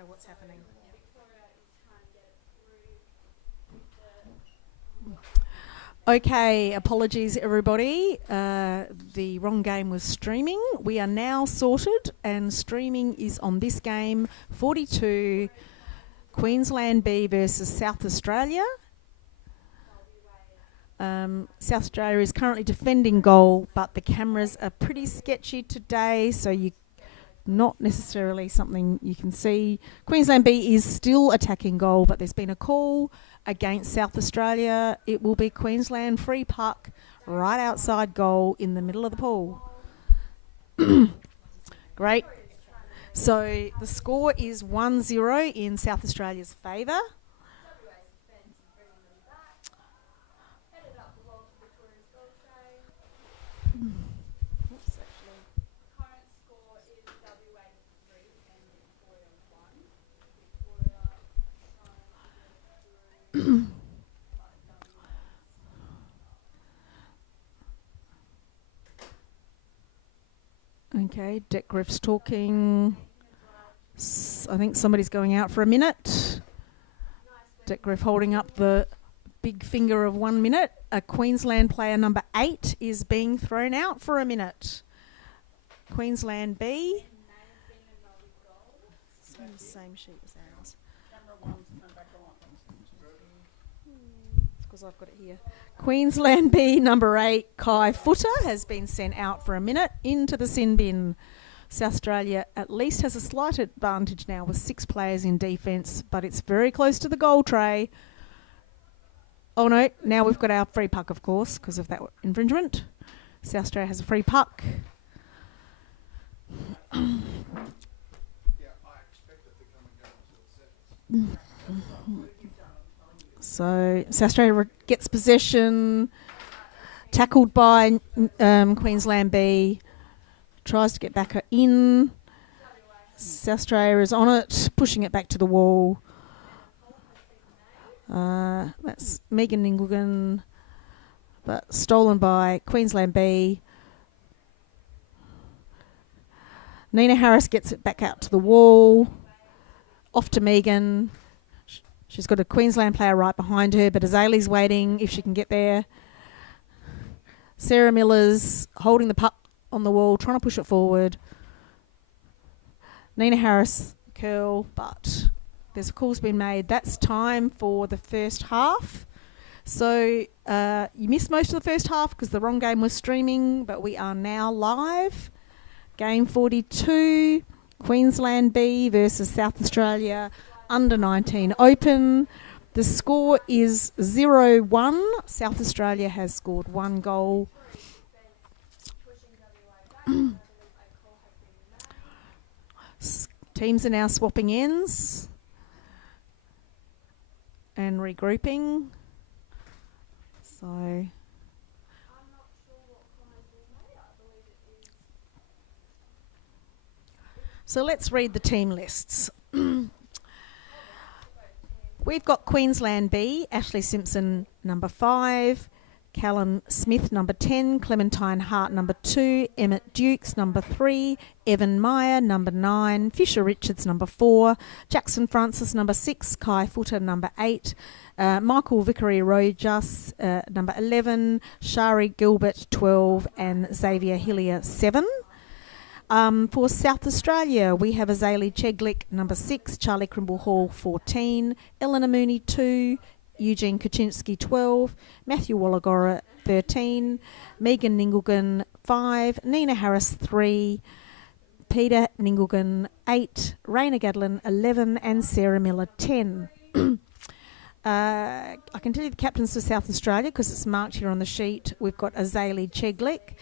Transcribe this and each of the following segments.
know what's happening. Okay, apologies everybody. The wrong game was streaming. We are now sorted and streaming is on this game, 42, Queensland B versus South Australia. South Australia is currently defending goal, but the cameras are pretty sketchy today, so not necessarily something you can see. Queensland B is still attacking goal, but there's been a call against South Australia. It will be Queensland free puck right outside goal in the middle of the pool. Great. So the score is 1-0 in South Australia's favour. Okay, Dick Griff's talking. I think somebody's going out for a minute. Dick Griff holding up the big finger of 1 minute. A Queensland player number 8 is being thrown out for a minute. Queensland B. Same sheet as ours. Because I've got it here. Queensland B number 8, Kai Footer, has been sent out for a minute into the sin bin. South Australia at least has a slight advantage now with 6 players in defence, but it's very close to the goal tray. Oh no, now we've got our free puck, of course, because of that infringement. South Australia has a free puck. So South Australia gets possession, tackled by Queensland B, tries to get back in. South Australia is on it, pushing it back to the wall. That's Megan Ninglegan, but stolen by Queensland B. Nina Harris gets it back out to the wall, off to Megan. She's got a Queensland player right behind her, but Azale's waiting if she can get there. Sarah Miller's holding the puck on the wall, trying to push it forward. Nina Harris curl, but there's a call's been made. That's time for the first half. So you missed most of the first half because the wrong game was streaming, but we are now live. Game 42, Queensland B versus South Australia under 19 open. The score is 0-1. South Australia has scored 1 goal. Teams are now swapping ends and regrouping. So let's read the team lists. We've got Queensland B, Ashley Simpson, number 5, Callum Smith, number 10, Clementine Hart, number 2, Emmett Dukes, number 3, Evan Meyer, number 9, Fisher Richards, number 4, Jackson Francis, number 6, Kai Footer, number 8, Michael Vickery Rojas, number 11, Shari Gilbert, 12, and Xavier Hillier, 7. For South Australia, we have Azalea Cheglick, number 6, Charlie Crimble Hall, 14, Eleanor Mooney, 2, Eugene Kaczynski, 12, Matthew Wallagora, 13, Megan Ninglegan, 5, Nina Harris, 3, Peter Ninglegan, 8, Raina Gadlin, 11, and Sarah Miller, 10. I can tell you the captains for South Australia because it's marked here on the sheet. We've got Azalea Cheglick,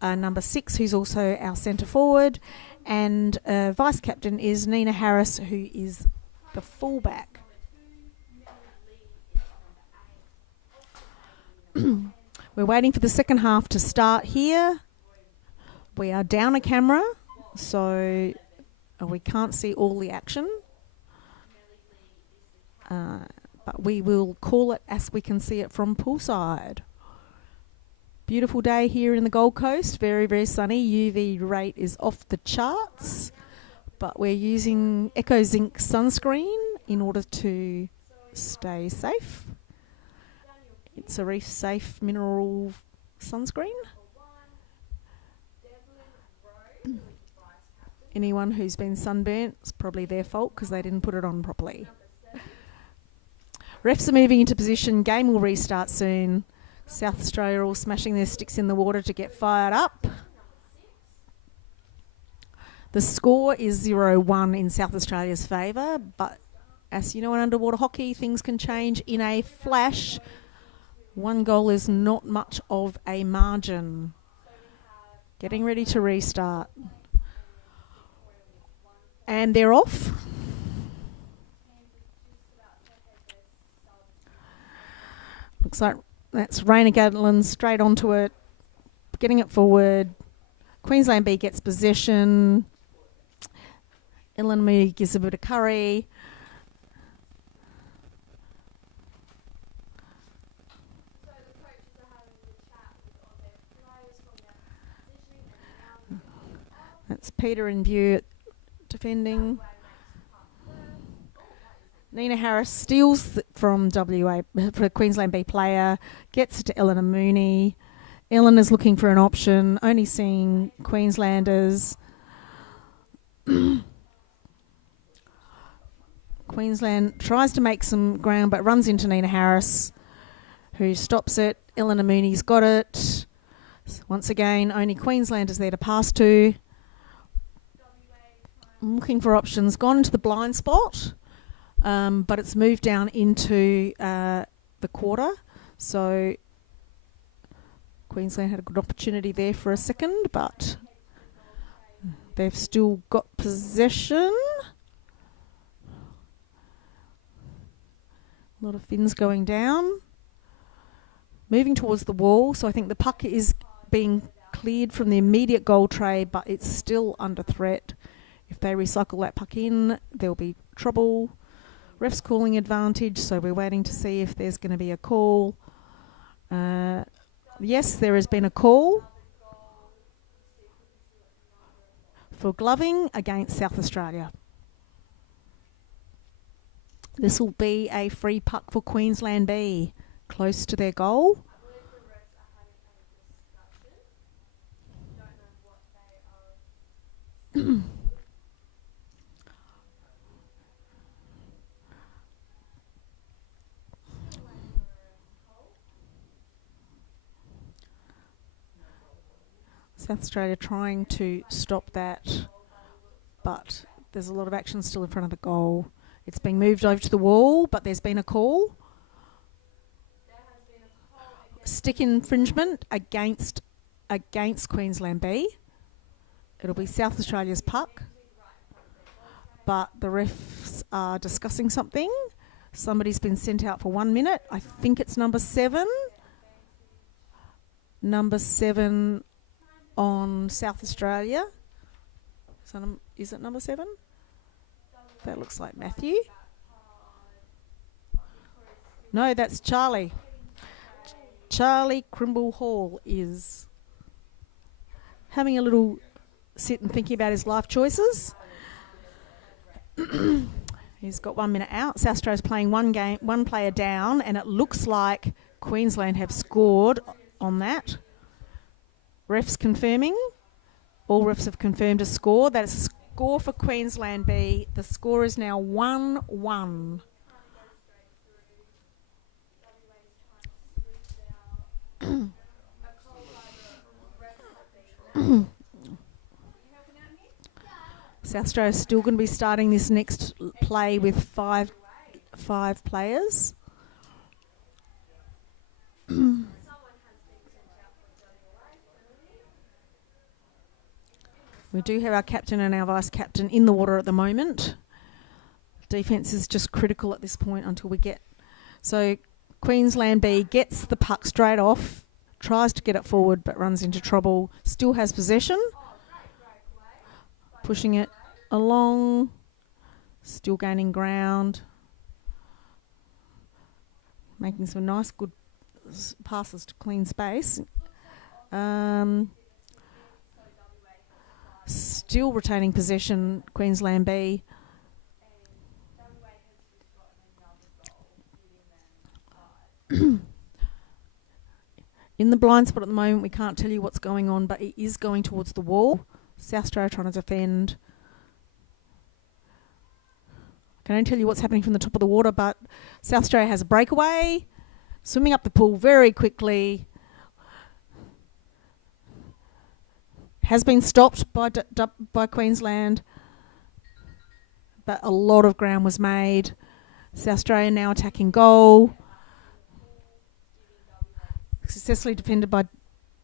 number 6, who's also our centre forward, and vice captain is Nina Harris, who is the fullback. We're waiting for the second half to start here. We are down a camera, so we can't see all the action, but we will call it as we can see it from poolside. Beautiful day here in the Gold Coast, very, very sunny. UV rate is off the charts. but we're using Eco Zinc sunscreen in order to stay safe. It's a reef safe mineral sunscreen. Anyone who's been sunburnt, it's probably their fault because they didn't put it on properly. Refs are moving into position. Game will restart soon. South Australia are all smashing their sticks in the water to get fired up. The score is 0-1 in South Australia's favour, but as you know in underwater hockey, things can change in a flash. One goal is not much of a margin. Getting ready to restart. And they're off. Looks like that's Raina Gatland straight onto it, getting it forward. Queensland B gets possession. Illinois gives a bit of curry. That's Peter in view defending. Nina Harris steals from WA for a Queensland B player, gets it to Eleanor Mooney. Eleanor's looking for an option, only seeing Queenslanders. Queensland tries to make some ground but runs into Nina Harris, who stops it. Eleanor Mooney's got it. Once again, only Queenslanders there to pass to. Looking for options, gone into the blind spot. But it's moved down into the quarter, so Queensland had a good opportunity there for a second, but they've still got possession. A lot of fins going down. Moving towards the wall, so I think the puck is being cleared from the immediate goal tray, but it's still under threat. If they recycle that puck in, there'll be trouble. Ref's calling advantage, so we're waiting to see if there's going to be a call. Yes, there has been a call for gloving against South Australia. This will be a free puck for Queensland B, close to their goal. South Australia trying to stop that, but there's a lot of action still in front of the goal. It's being moved over to the wall, but there's been a call. Stick infringement against Queensland B. It'll be South Australia's puck, but the refs are discussing something. Somebody's been sent out for 1 minute. I think it's number 7. Number 7 on South Australia. Is it number 7? That looks like Matthew. No, that's Charlie. Charlie Crimble Hall is having a little sit and thinking about his life choices. He's got 1 minute out. South Australia's playing one player down, and it looks like Queensland have scored on that. Refs confirming. All refs have confirmed a score. That's a score for Queensland B. The score is now 1-1. South Australia is still going to be starting this next play with five players. We do have our captain and our vice captain in the water at the moment. Defence is just critical at this point until we get... So Queensland B gets the puck straight off, tries to get it forward but runs into trouble, still has possession. Pushing it along, still gaining ground. Making some nice good passes to clean space. still retaining possession, Queensland B. In the blind spot at the moment, we can't tell you what's going on, but it is going towards the wall. South Australia trying to defend. I can only tell you what's happening from the top of the water, but South Australia has a breakaway, swimming up the pool very quickly. Has been stopped by Queensland, but a lot of ground was made. South Australia now attacking goal. Successfully defended by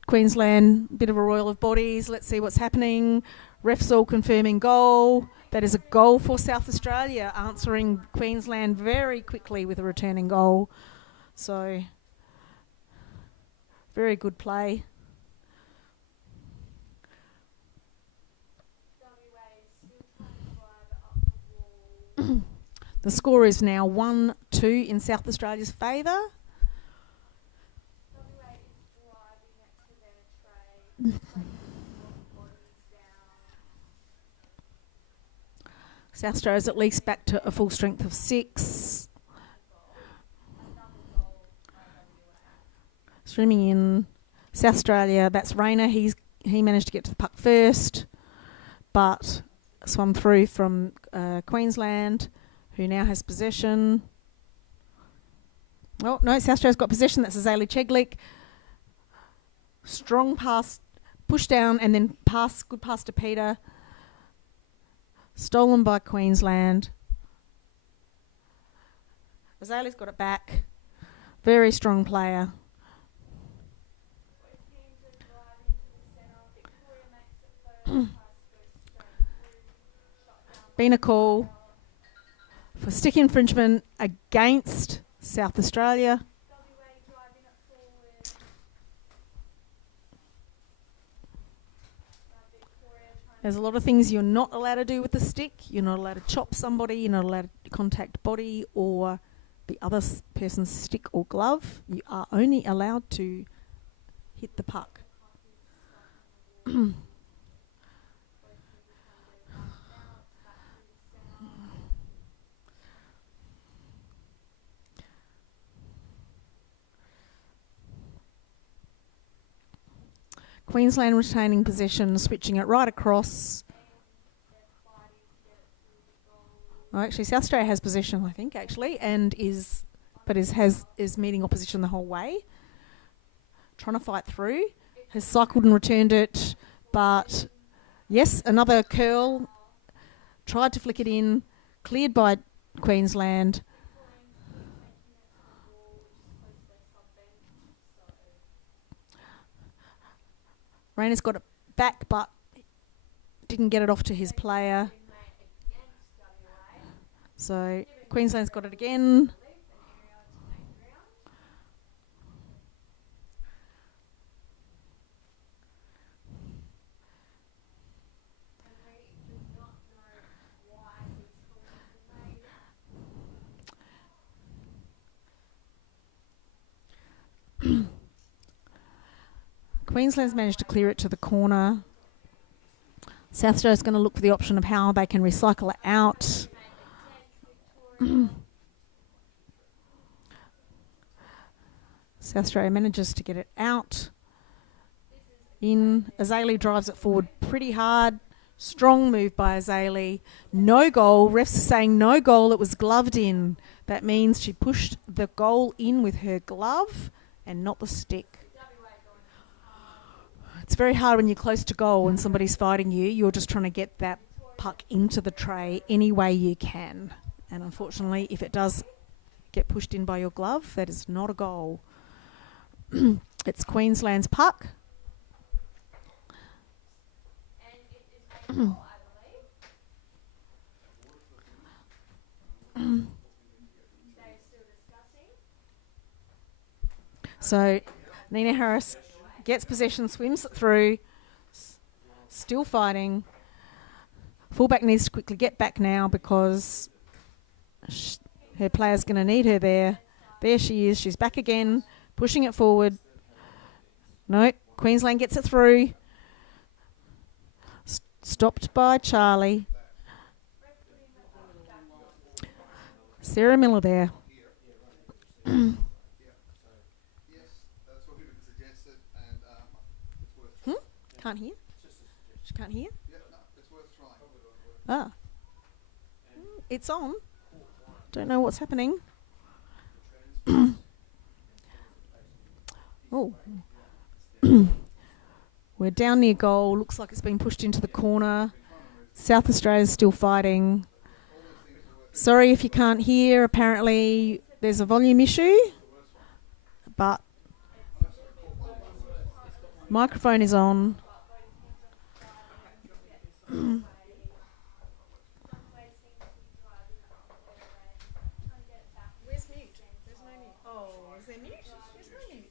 Queensland. Bit of a royal of bodies. Let's see what's happening. Refs all confirming goal. That is a goal for South Australia, answering Queensland very quickly with a returning goal. So, very good play. The score is now 1-2 in South Australia's favour. South Australia's at least back to a full strength of 6. Streaming in South Australia, that's Rayner. He managed to get to the puck first, but swum through from Queensland, who now has possession. Oh, no, South Australia's got possession. That's Azalea Cheglik. Strong pass, push down, and then pass. Good pass to Peter. Stolen by Queensland. Azalea's got it back. Very strong player. Been a call for stick infringement against South Australia. There's a lot of things you're not allowed to do with the stick. You're not allowed to chop somebody. You're not allowed to contact body or the other person's stick or glove. You are only allowed to hit the puck. Queensland retaining possession, switching it right across. Oh, actually, South Australia has possession, I think, actually, and is meeting opposition the whole way. Trying to fight through. Has cycled and returned it, but yes, another curl. Tried to flick it in, cleared by Queensland. Rayner's got it back, but didn't get it off to his player. So Queensland's got it again. Queensland's managed to clear it to the corner. South Australia's going to look for the option of how they can recycle it out. South Australia manages to get it out. In. Azalea drives it forward pretty hard. Strong move by Azalea. No goal. Refs are saying no goal. It was gloved in. That means she pushed the goal in with her glove and not the stick. It's very hard when you're close to goal and somebody's fighting you. You're just trying to get that puck into the tray any way you can. And unfortunately, if it does get pushed in by your glove, that is not a goal. It's Queensland's puck. So Nina Harris gets possession, swims it through, still fighting. Fullback needs to quickly get back now because her player's going to need her there. There she is. She's back again, pushing it forward. No, Queensland gets it through. Stopped by Charlie. Sarah Miller there. Can't hear? She can't hear? Ah. It's on. Don't know what's happening. Oh. We're down near goal. Looks like it's been pushed into the corner. South Australia's still fighting. Sorry if you can't hear. Apparently there's a volume issue. But microphone is on. Where's mute? There's no mute. Oh, is there mute? There's no mute.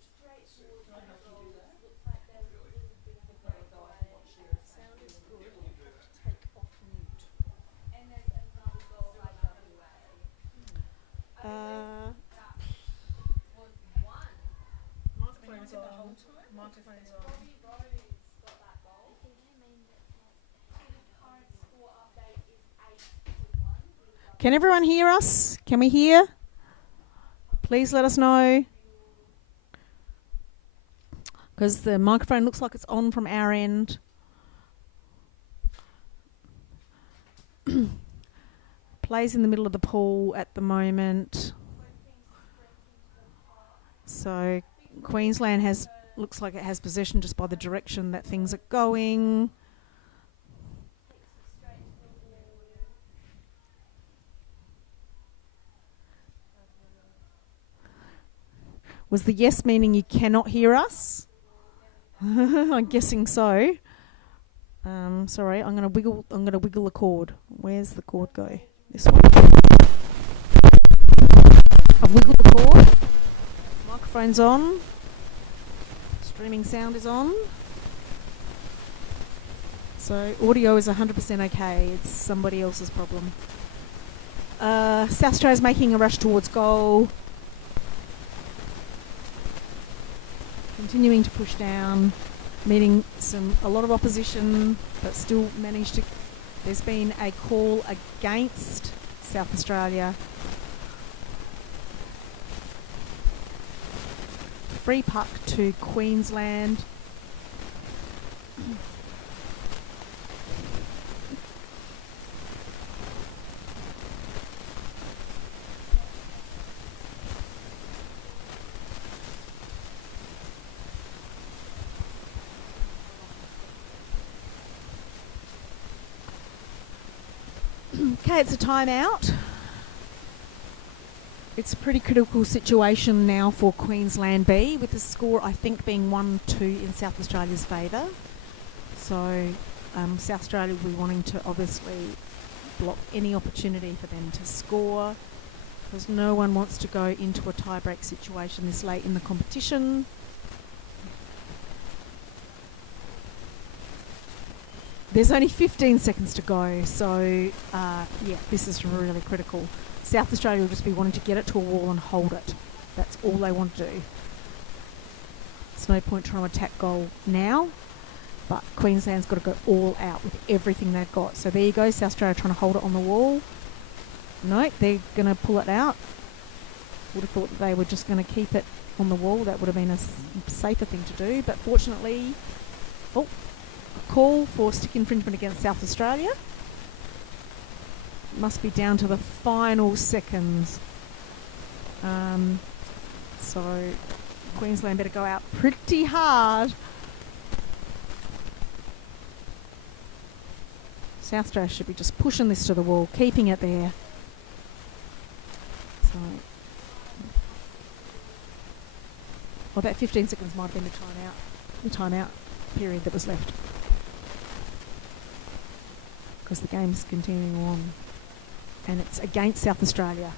Sound is good. Take off mute. Microphone's on. Microphone's on. Can everyone hear us? Can we hear? Please let us know. Because the microphone looks like it's on from our end. Plays in the middle of the pool at the moment. So Queensland looks like it has possession just by the direction that things are going. Was the yes meaning you cannot hear us? I'm guessing so. Sorry, I'm gonna wiggle the cord. Where's the cord go? This one. I've wiggled the cord. Microphone's on. Streaming sound is on. So audio is 100% okay. It's somebody else's problem. South Australia's making a rush towards goal. Continuing to push down, meeting a lot of opposition, but still managed to. There's been a call against South Australia. Free puck to Queensland. Okay, it's a timeout. It's a pretty critical situation now for Queensland B, with the score, I think, being 1-2 in South Australia's favour. So South Australia will be wanting to obviously block any opportunity for them to score, because no one wants to go into a tie-break situation this late in the competition. There's only 15 seconds to go, so yeah, this is really critical. South Australia will just be wanting to get it to a wall and hold it. That's all they want to do. There's no point trying to attack goal now, but Queensland's got to go all out with everything they've got. So there you go, South Australia trying to hold it on the wall. No, they're going to pull it out. Would have thought that they were just going to keep it on the wall. That would have been a safer thing to do, but fortunately, a call for stick infringement against South Australia. Must be down to the final seconds. So Queensland better go out pretty hard. South Australia should be just pushing this to the wall, keeping it there. So, well, that 15 seconds might have been the timeout period that was left, because the game's continuing on, and it's against South Australia.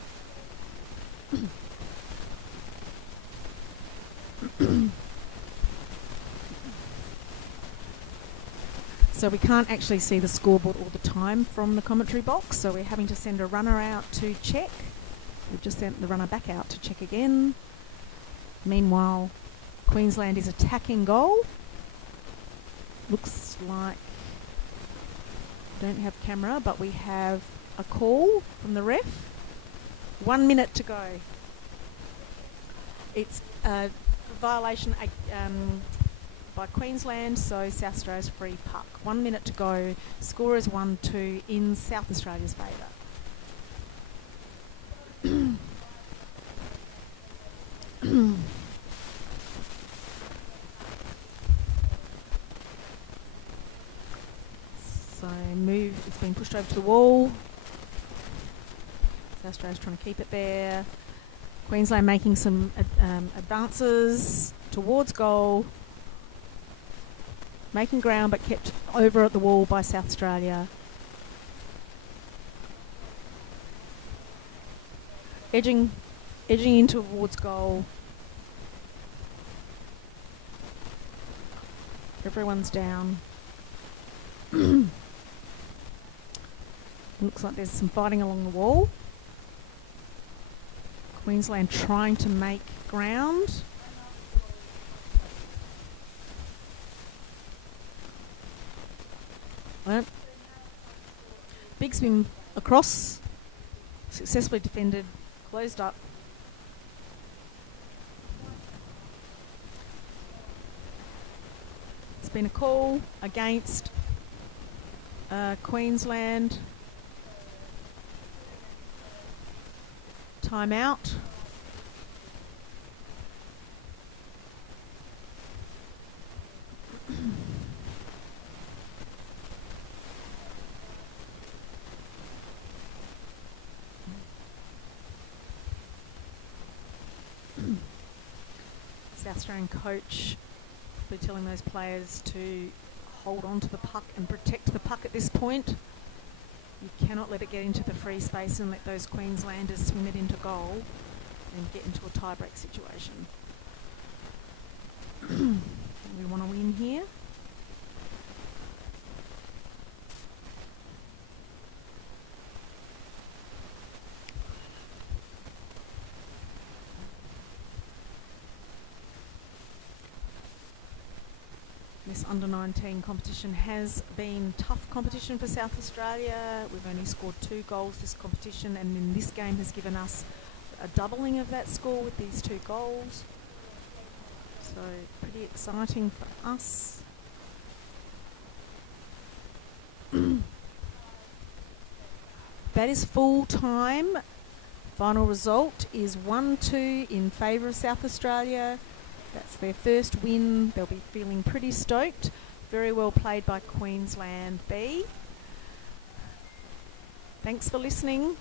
So we can't actually see the scoreboard all the time from the commentary box, so we're having to send a runner out to check. We've just sent the runner back out to check again. Meanwhile, Queensland is attacking goal. Looks like don't have camera, but we have a call from the ref. 1 minute to go. It's a violation by Queensland, so South Australia's free puck. 1 minute to go. Score is 1-2 in South Australia's favour. So move, it's been pushed over to the wall. South Australia's trying to keep it there. Queensland making some advances towards goal. Making ground but kept over at the wall by South Australia. Edging in towards goal. Everyone's down. Looks like there's some fighting along the wall. Queensland trying to make ground. Well, big swim across, successfully defended, closed up. It's been a call against Queensland. Timeout. South Australian coach will be telling those players to hold on to the puck and protect the puck at this point. You cannot let it get into the free space and let those Queenslanders swim it into goal and get into a tie-break situation. We want to win here. This under-19 competition has been tough competition for South Australia. We've only scored 2 goals this competition, and in this game has given us a doubling of that score with these 2 goals. So pretty exciting for us. That is full time. Final result is 1-2 in favour of South Australia. That's their first win. They'll be feeling pretty stoked. Very well played by Queensland B. Thanks for listening.